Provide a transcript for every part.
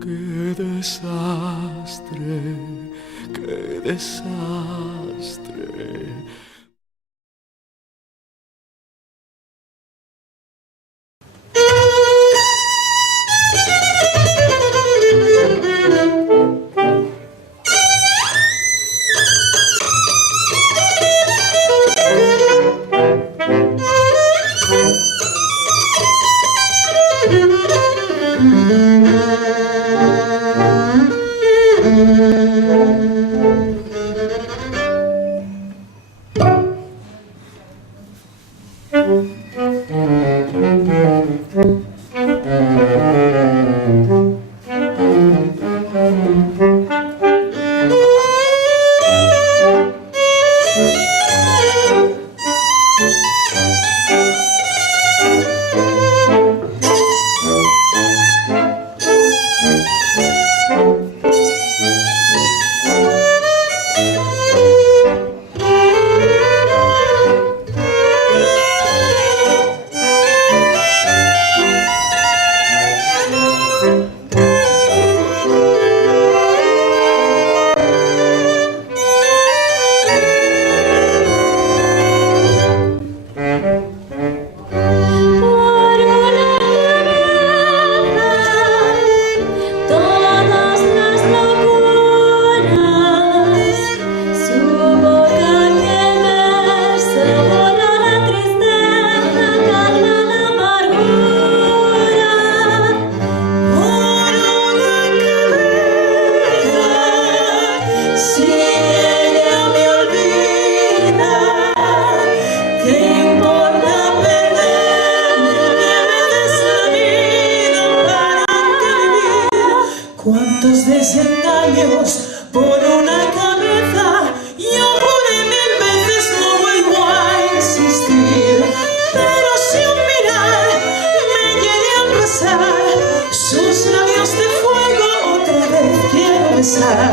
Qué desastre, qué desastre. Cuántos desengaños por una cabeza. Yo juré 1000 veces no vuelvo a insistir, pero si un mirar me llegué a pasar, sus labios de fuego otra vez quiero besar.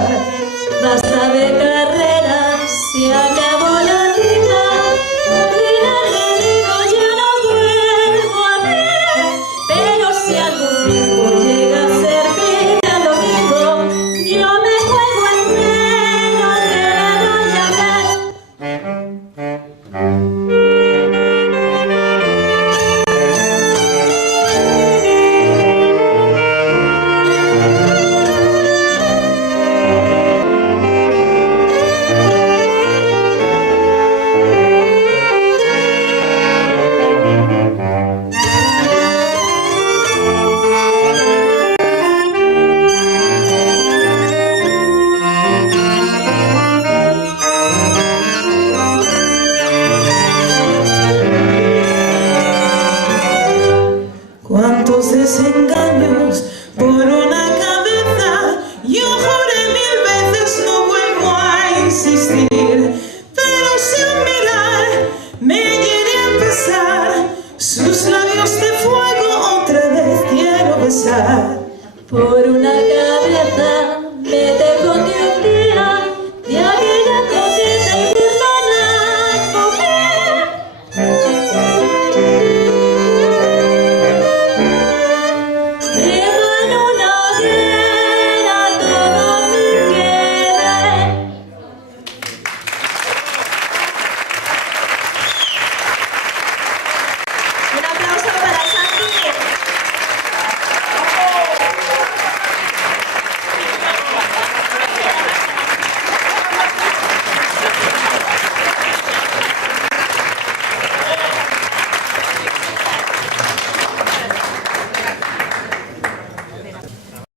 Basta de carreras, se acabó la vida. Digo, ya no vuelvo a ver, pero si algún tiempo llega a ser vida lo digo, yo me juego entero, ¿qué le voy a hacer? Cuántos desengaños por una cabeza. Yo juré 1000 veces no vuelvo a insistir, pero si un mirar me llegué a pasar, sus labios de fuego otra vez quiero besar. Por una cabeza me dejó de un día de aquella